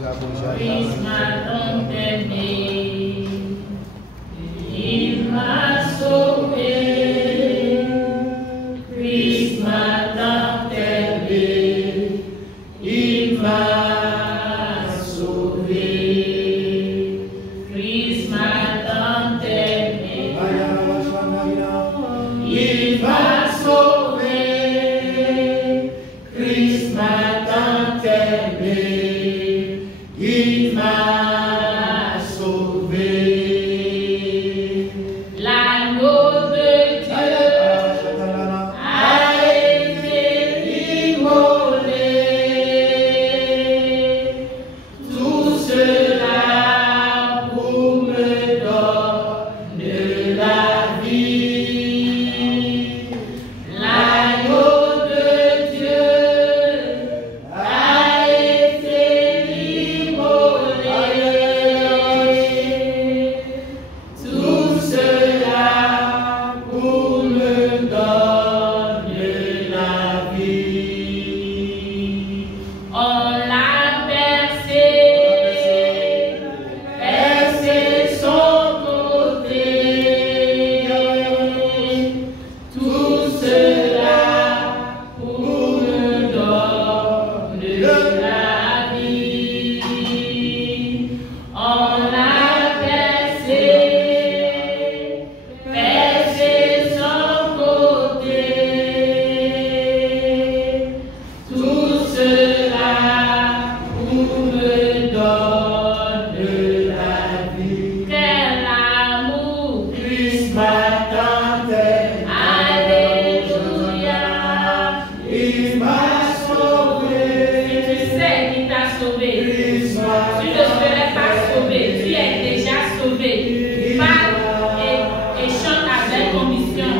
Christ m'a tant aimé, il m'a sauvé. Christ m'a tant aimé, il m'a sauvé. Christ m'a tant aimé, il m'a sauvé. Christ m'a tant aimé, il m'a sauvé. L'agneau de Dieu a été immolé. Tout cela pour me donner la vie. L'agneau de Dieu a été immolé. Tout cela pour me donner la vie. On l'a percé son côté. Tout cela pour me donner la vie. On l'a percé son côté. Tout cela pour me donner la vie. Quel amour Christ m'a tant aimé. Alléluia. Il m'a sauvé. Tu sais qu'il t'a sauvé. Tu ne serais pas sauvé. Tu es déjà sauvé. Parle et chante avec conviction.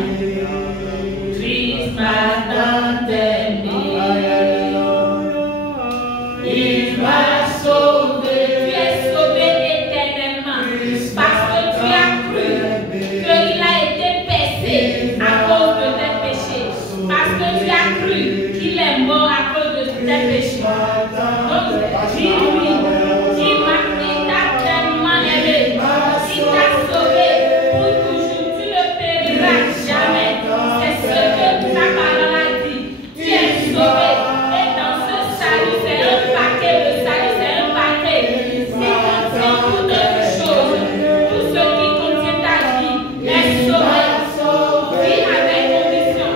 Christ m'a tant aimé. Il m'a sauvé. Tu es sauvé éternellement. Parce que tu as cru qu'il a été percé à cause de tes péchés. Parce que tu as cru qu'il est mort à cause de tes péchés. Donc, dis-lui, il t'a tellement aimé. Il t'a sauvé pour toujours. Tu ne périras jamais. C'est ce que ta parole a dit. Tu es sauvé. Et dans ce salut, c'est un paquet. Le salut, c'est un paquet. C'est toute une chose. Tout ce qui contient ta vie est sauvé. Vis avec conviction.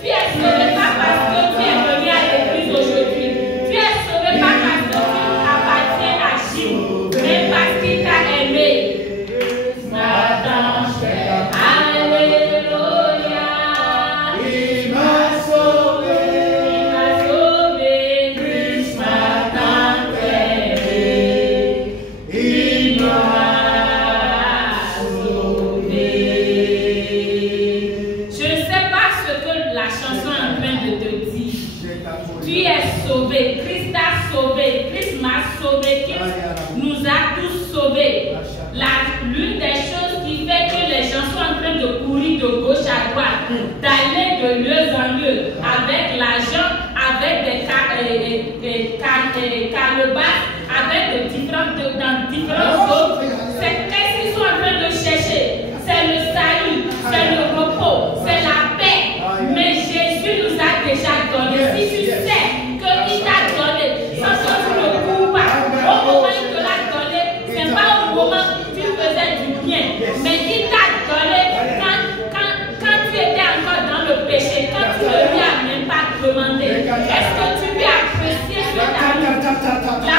Tu es sauvé pas parce que tu es venu à l'église aujourd'hui. Tu es sauvé pas parce que tu appartiens à Jésus, mais parce qu'il t'a aimé. Alléluia. Il m'a sauvé. Il m'a sauvé. Christ m'a tant aimé. Il m'a sauvé. Je ne sais pas ce que la chanson est en train de te dire. Tu es sauvé. Christ t'a sauvé. Christ m'a sauvé. Christ nous a tous sauvés. L'une des choses qui fait que les gens sont en train de courir de gauche à droite, d'aller de lieu en lieu, avec l'argent, avec des calebasses, avec dans différentes zones, c'est qu'est-ce qu'ils sont en train de chercher? C'est le salut, c'est le repos, c'est la paix. Mais Jésus nous a déjà donné. Si tu sais qu'il t'a donné, sans que tu ne cours pas, au moment où il te l'a donné, c'est pas au moment où tu faisais du bien, mais il t'a donné quand tu étais encore dans le péché, quand tu ne lui as même pas demandé. Est-ce que tu lui as apprécié cet amour? La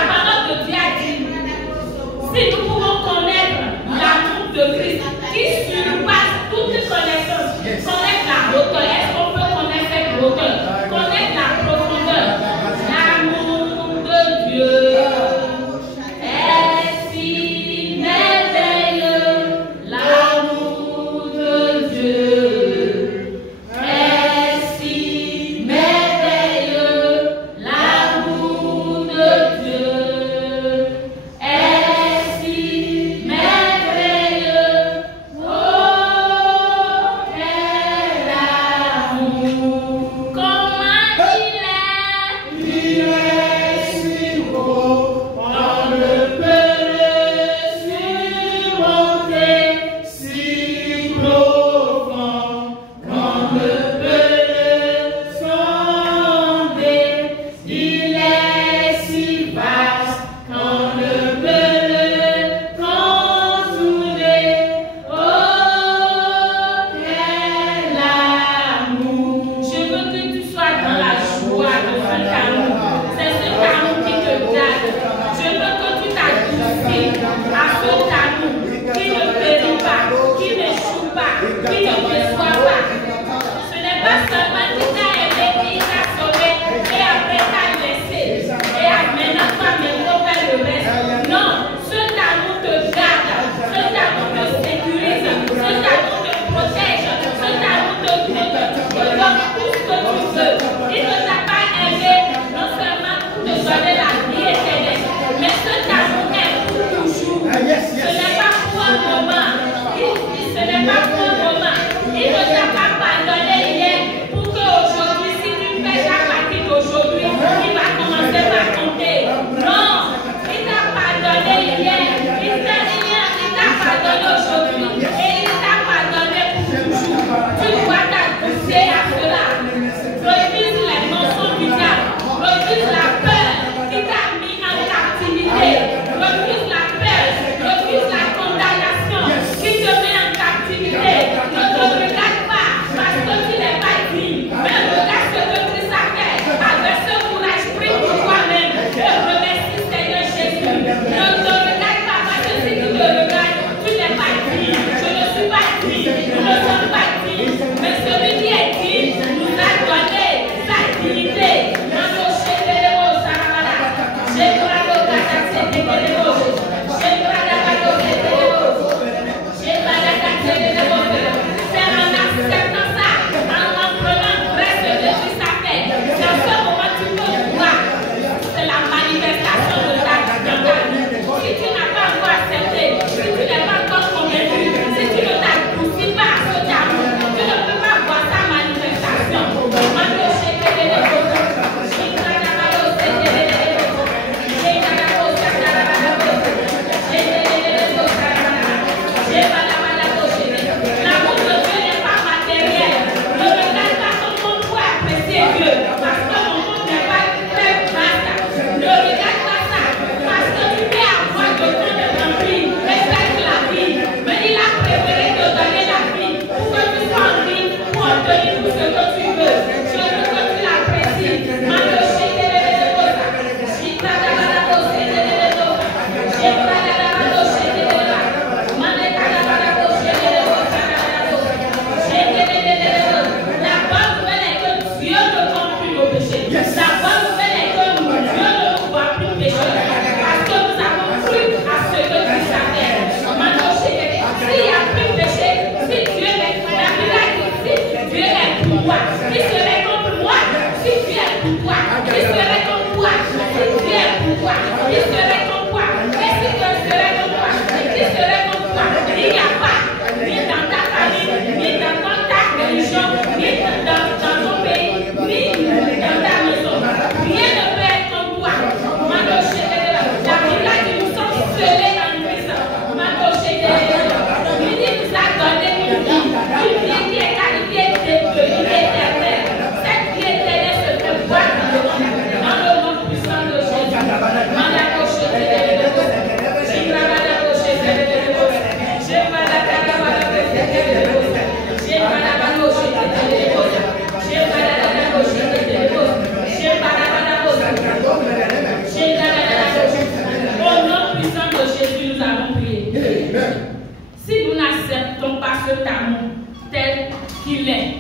cet amour tel qu'il est,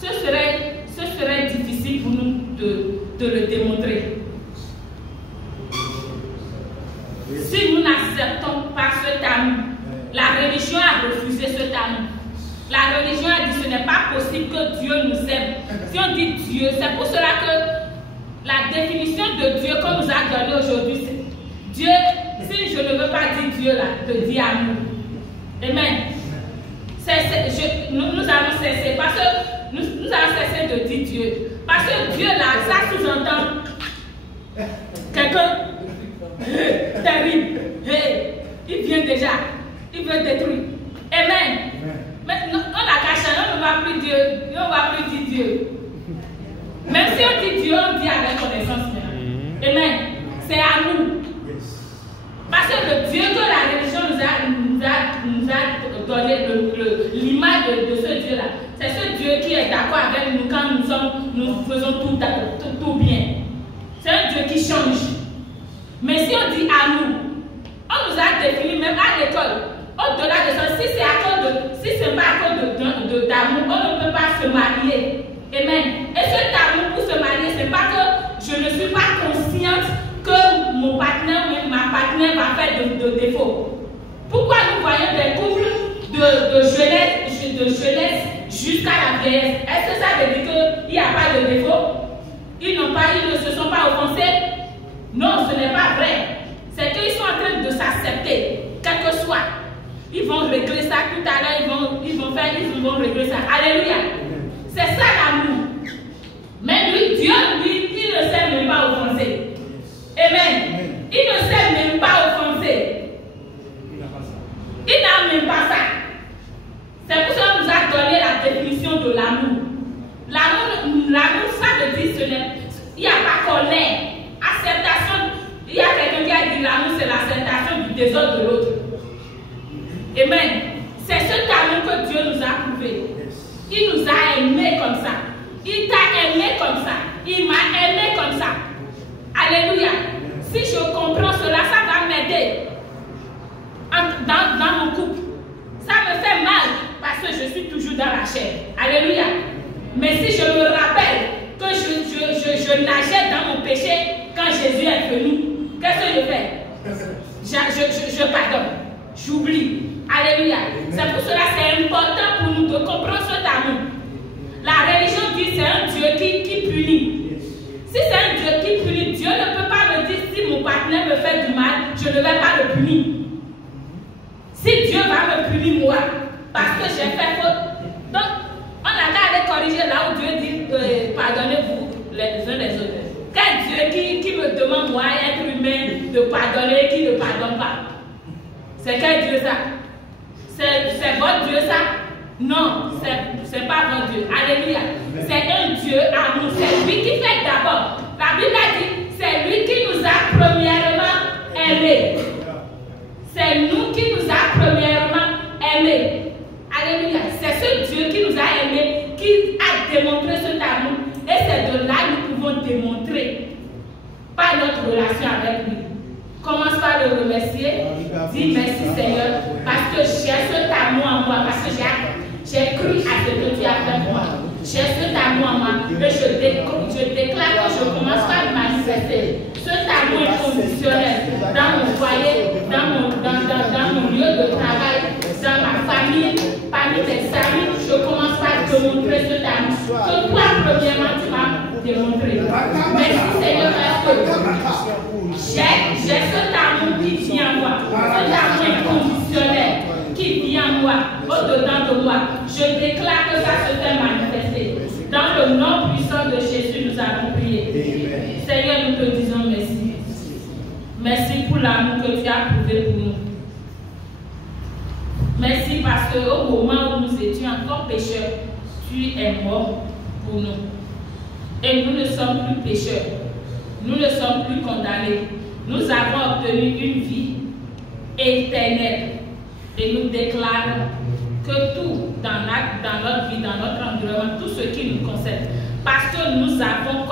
ce serait difficile pour nous de le démontrer. Si nous n'acceptons pas cet amour, la religion a refusé cet amour. La religion a dit que ce n'est pas possible que Dieu nous aime. Si on dit Dieu, c'est pour cela que la définition de Dieu qu'on nous a donnée aujourd'hui, c'est Dieu. Si je ne veux pas dire Dieu là, te dis amour. Amen. Nous allons cesser parce que nous allons cesser de dire Dieu. Parce que Dieu là, ça sous-entend quelqu'un terrible. Hey, il vient déjà. Il veut détruire. Amen. Mais on a caché, on ne va plus Dieu. On ne va plus dire Dieu. Même si on dit Dieu, on dit avec connaissance. Amen. C'est à nous. Parce que le Dieu que la religion nous a donné, l'image de ce Dieu-là, c'est ce Dieu qui est d'accord avec nous quand nous faisons tout bien. C'est un Dieu qui change. Mais si on dit à nous, on nous a défini même à l'école. Au-delà de ça, si ce n'est pas à cause d'amour, on ne peut pas se marier. Amen. Et cet amour pour se marier, ce n'est pas que je ne suis pas consciente que mon partenaire ou ma partenaire va faire de défaut. Pourquoi nous voyons des couples de jeunesse jusqu'à la vieillesse? Est-ce que ça veut dire qu'il n'y a pas de défaut? Ils ne se sont pas offensés? Non, ce n'est pas vrai. C'est qu'ils sont en train de s'accepter, quel que soit. Ils vont régler ça tout à l'heure, ils vont régler ça. Alléluia. C'est ça l'amour. Mais lui, Dieu, lui, il ne sait même pas offenser. Amen. Il ne sait même pas offenser. Il n'a même pas ça. C'est pour ça qu'on nous a donné la définition de l'amour. L'amour, ça veut dire il n'y a pas colère. Acceptation. Il y a quelqu'un qui a dit l'amour, c'est l'acceptation du désordre de l'autre. Amen. C'est cet amour que Dieu nous a prouvé. Il nous a aimés comme ça. Il t'a aimé comme ça. Il m'a aimé comme ça. Alléluia. Si je comprends cela, ça va m'aider dans mon couple. Ça me fait mal parce que je suis toujours dans la chair. Alléluia. Mais si je me rappelle que je nageais dans mon péché quand Jésus est venu, qu'est-ce que je fais? Je pardonne. J'oublie. Alléluia. C'est pour cela que c'est important pour nous de comprendre cet amour. La religion dit que c'est un Dieu qui punit. Si c'est un Dieu qui punit, Dieu ne peut pas me dire si mon partenaire me fait du mal, je ne vais pas le punir. Si Dieu va me punir moi, parce que j'ai fait faute, donc on a qu'à aller corriger là où Dieu dit pardonnez-vous les uns les autres. Quel Dieu qui me demande moi, être humain, de pardonner qui ne pardonne pas? C'est quel Dieu ça? C'est votre Dieu ça? Non, c'est pas votre Dieu. Alléluia. C'est un Dieu amour. C'est lui qui fait d'abord. La Bible a dit, c'est lui qui nous a premièrement aimés. C'est nous qui nous a premièrement aimés. Alléluia. C'est ce Dieu qui nous a aimés, qui a démontré cet amour. Et c'est de là que nous pouvons démontrer par notre relation avec lui. Commence par le remercier. Dis merci Seigneur parce que j'ai cet amour en moi, parce que j'ai cru à ce que tu as fait pour moi. J'ai cet amour en moi. Et je déclare que je commence par manifester cet amour inconditionnel dans mon foyer, dans mon lieu de travail, dans ma famille, parmi tes amis. Je commence par démontrer cet amour. Que toi, premièrement, tu m'as démontré. Merci Seigneur parce que j'ai cet amour qui vient en moi, cet amour inconditionnel qui vient en moi, au-dedans de moi. Je déclare que ça se fait manifester. Dans le nom puissant de Jésus, nous avons prié. Seigneur, nous te disons merci. Merci pour l'amour que tu as prouvé pour nous. Merci parce qu'au moment où nous étions encore pécheurs, tu es mort pour nous. Et nous ne sommes plus pécheurs. Nous ne sommes plus condamnés. Nous avons obtenu une vie éternelle. Et nous déclarons que tout dans notre vie, dans notre environnement, tout ce qui nous concerne, parce que nous avons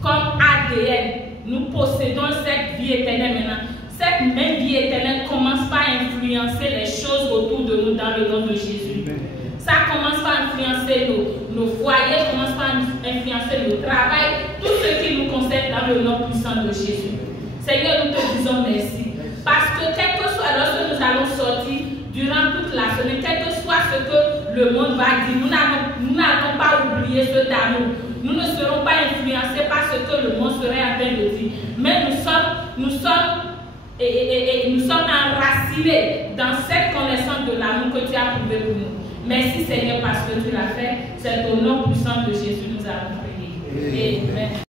comme ADN, nous possédons cette vie éternelle maintenant. Cette même vie éternelle commence par influencer les choses autour de nous dans le nom de Jésus. ça commence par influencer nos foyers, commence par influencer le travail, tout ce qui nous concerne dans le nom puissant de Jésus. Seigneur, nous te disons merci. Parce que quel que soit lorsque nous allons sortir durant toute la semaine, quel que soit ce que le monde va dire, nous n'allons pas oublier ce amour. Nous ne serons pas influencés par ce que le monde serait en train de dire. Mais nous sommes enracinés dans cette connaissance de l'amour que tu as prouvé pour nous. Merci Seigneur parce que tu l'as fait. C'est au nom puissant de Jésus nous avons prié. Amen.